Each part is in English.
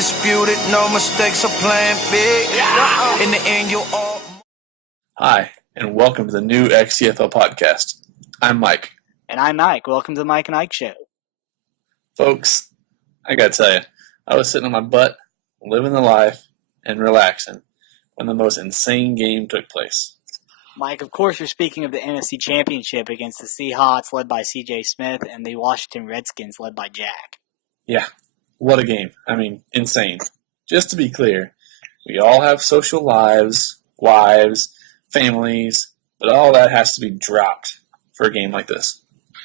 undisputed, no mistakes are playing big. In the end, you'll all... Hi, and welcome to the new XCFL podcast. I'm Mike. And I'm Mike. Welcome to the Mike and Ike Show. Folks, I gotta tell you, I was sitting on my butt, living the life, and relaxing when the most insane game took place. Mike, of course, you're speaking of the NFC Championship against the Seahawks, led by C.J. Smith, and the Washington Redskins, led by Jack. Yeah, what a game. I mean, insane. Just to be clear, we all have social lives, wives, families, but all that has to be dropped for a game like this.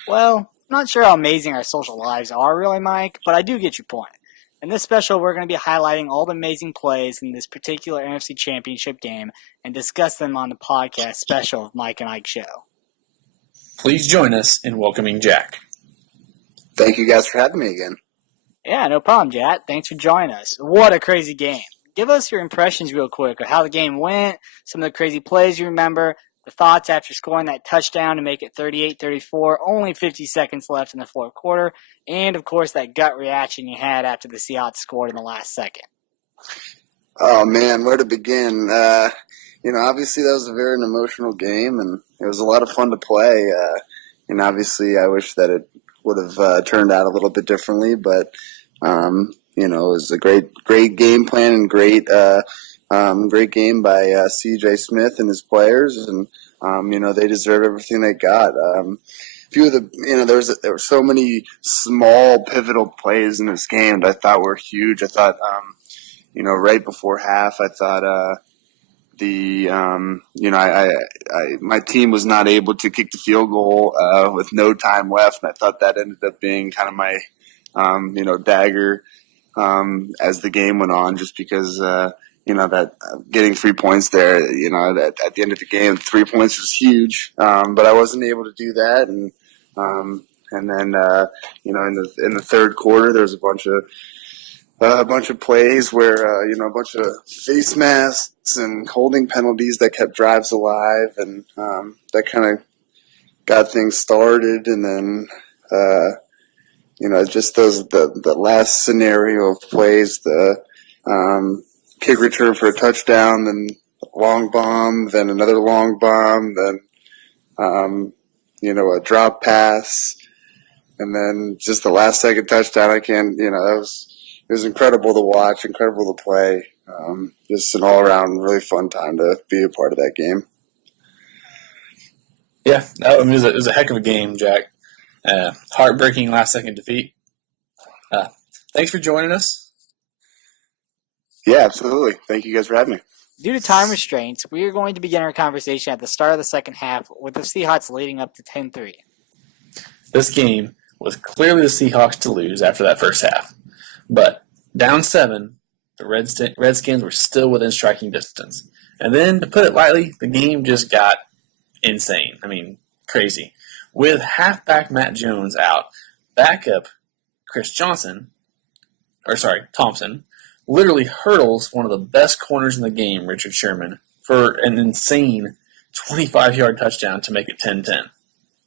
Well, I'm not sure how amazing our social lives are, really, Mike, but I do get your point. In this special, we're going to be highlighting all the amazing plays in this particular NFC Championship game and discuss them on the podcast special of Mike and Ike Show. Please join us in welcoming Jack. Thank you guys for having me again. Yeah, no problem, Jack. Thanks for joining us. What a crazy game. Give us your impressions real quick of how the game went, some of the crazy plays you remember, the thoughts after scoring that touchdown to make it 38-34, only 50 seconds left in the fourth quarter, and, of course, that gut reaction you had after the Seahawks scored in the last second. Oh, man, where to begin? Obviously that was a very emotional game, and it was a lot of fun to play. And obviously I wish that it would have turned out a little bit differently, but, it was a great game plan and great game by C.J. Smith and his players, and they deserve everything they got. Few of the there were so many small pivotal plays in this game that I thought were huge. I thought right before half, I thought my team was not able to kick the field goal with no time left, and I thought that ended up being kind of my dagger as the game went on, just because that getting 3 points there, at the end of the game, 3 points was huge. But I wasn't able to do that. And then in the third quarter, there was a bunch of plays where, a bunch of face masks and holding penalties that kept drives alive. And, that kind of got things started. And then, just the last scenario of plays, the, kick return for a touchdown, then long bomb, then another long bomb, then, a drop pass, and then just the last second touchdown. It was incredible to watch, incredible to play. Just an all around really fun time to be a part of that game. Yeah, it was a heck of a game, Jack. Heartbreaking last second defeat. Thanks for joining us. Yeah, absolutely. Thank you guys for having me. Due to time restraints, we are going to begin our conversation at the start of the second half with the Seahawks leading up to 10-3. This game was clearly the Seahawks to lose after that first half. But down 7, the Redskins were still within striking distance. And then, to put it lightly, the game just got insane. I mean, crazy. With halfback Matt Jones out, backup Thompson, literally hurdles one of the best corners in the game, Richard Sherman, for an insane 25-yard touchdown to make it 10-10.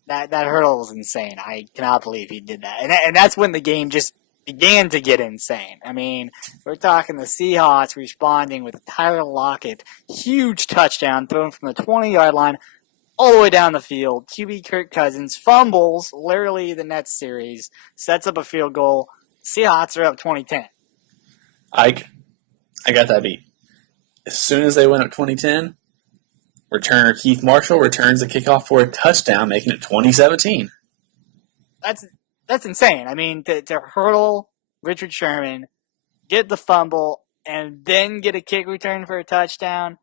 That hurdle was insane. I cannot believe he did that. And that's when the game just began to get insane. I mean, we're talking the Seahawks responding with Tyler Lockett, huge touchdown thrown from the 20-yard line all the way down the field. QB Kirk Cousins fumbles, literally the next series, sets up a field goal. Seahawks are up 20-10. I got that beat. As soon as they went up 2010, returner Keith Marshall returns the kickoff for a touchdown, making it 2017. That's insane. I mean, to hurdle Richard Sherman, get the fumble, and then get a kick return for a touchdown.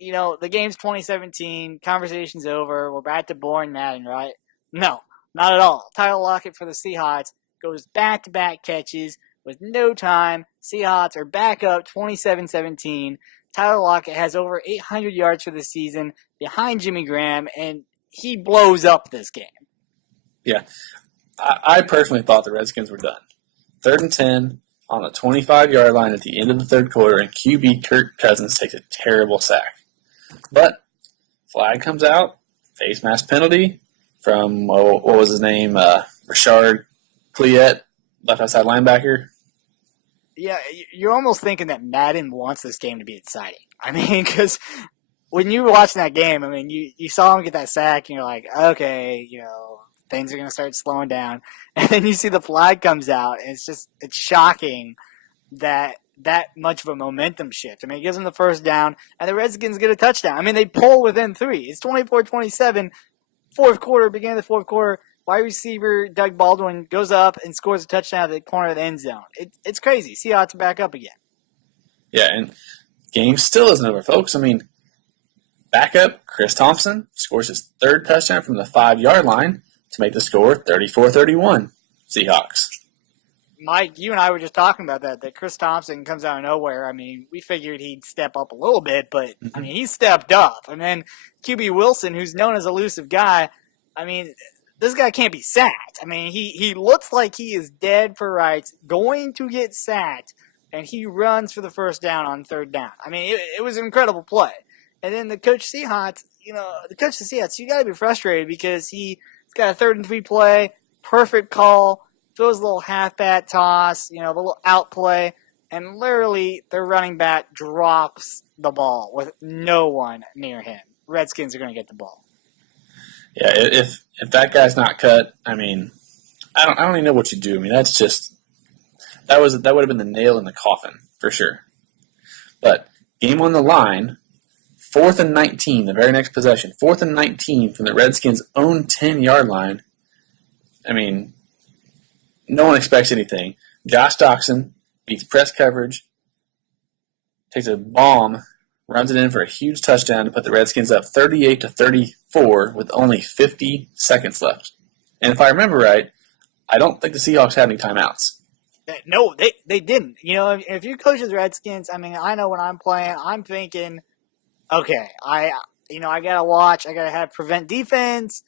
The game's 2017, conversation's over, we're back to boring Madden, right? No, not at all. Tyler Lockett for the Seahawks goes back-to-back catches with no time. Seahawks are back up 27-17. Tyler Lockett has over 800 yards for the season behind Jimmy Graham, and he blows up this game. Yeah, I personally thought the Redskins were done. 3rd and 10 on the 25-yard line at the end of the third quarter, and QB Kirk Cousins takes a terrible sack. But flag comes out, face mask penalty from, what was his name, Rashard Cleat, left outside linebacker. Yeah, you're almost thinking that Madden wants this game to be exciting. I mean, because when you were watching that game, I mean, you saw him get that sack, and you're like, okay, things are going to start slowing down. And then you see the flag comes out, and it's shocking that much of a momentum shift. I mean, it gives them the first down, and the Redskins get a touchdown. I mean, they pull within 3. It's 24-27, fourth quarter, beginning of the fourth quarter. Wide receiver Doug Baldwin goes up and scores a touchdown at the corner of the end zone. It's crazy. Seahawks are back up again. Yeah, and game still isn't over, folks. I mean, backup Chris Thompson scores his 3rd touchdown from the 5-yard line to make the score 34-31 Seahawks. Mike, you and I were just talking about that Chris Thompson comes out of nowhere. I mean, we figured he'd step up a little bit, but, I mean, he stepped up. And then QB Wilson, who's known as an elusive guy, I mean, this guy can't be sacked. I mean, he looks like he is dead for rights, going to get sacked, and he runs for the first down on 3rd down. I mean, it was an incredible play. And then the coach Seahawks, you got to be frustrated because he's got a 3rd and 3 play, perfect call, throws a little half-bat toss, the little out play, and literally their running back drops the ball with no one near him. Redskins are going to get the ball. Yeah, if that guy's not cut, I mean, I don't even know what you do. I mean, that's just that would have been the nail in the coffin for sure. But game on the line, 4th and 19, the very next possession, 4th and 19 from the Redskins' own 10-yard line. I mean, no one expects anything. Josh Doxson beats press coverage, takes a bomb, runs it in for a huge touchdown to put the Redskins up 38-34 with only 50 seconds left. And if I remember right, I don't think the Seahawks had any timeouts. No, they didn't. If you coach the Redskins, I mean, I know when I'm playing, I'm thinking, okay, I gotta watch, I gotta have prevent defense.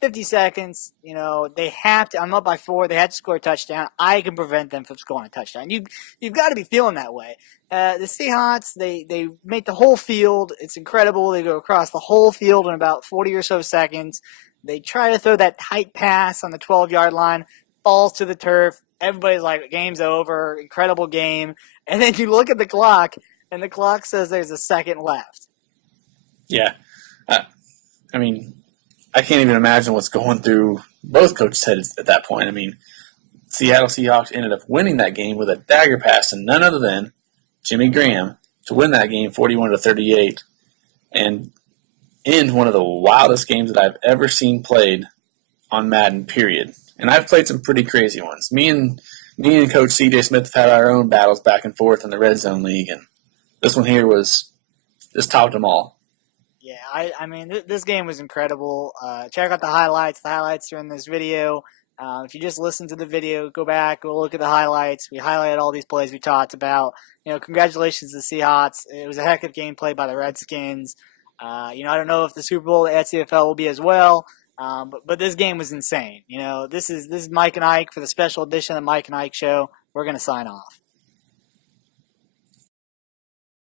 50 seconds, they have to. I'm up by 4. They had to score a touchdown. I can prevent them from scoring a touchdown. You've got to be feeling that way. The Seahawks, they make the whole field. It's incredible. They go across the whole field in about 40 or so seconds. They try to throw that tight pass on the 12-yard line, falls to the turf. Everybody's like, game's over. Incredible game. And then you look at the clock, and the clock says there's a second left. Yeah. I mean, I can't even imagine what's going through both coaches' heads at that point. I mean, Seattle Seahawks ended up winning that game with a dagger pass to none other than Jimmy Graham to win that game 41-38 and end one of the wildest games that I've ever seen played on Madden, period. And I've played some pretty crazy ones. Me and Coach C.J. Smith have had our own battles back and forth in the Red Zone League, and this one here just topped them all. Yeah, I mean, this game was incredible. Check out the highlights. The highlights are in this video. If you just listen to the video, go back, go look at the highlights. We highlighted all these plays we talked about. Congratulations to the Seahawks. It was a heck of a game played by the Redskins. I don't know if the Super Bowl at XCFL will be as well, but this game was insane. This is Mike and Ike for the special edition of the Mike and Ike Show. We're going to sign off.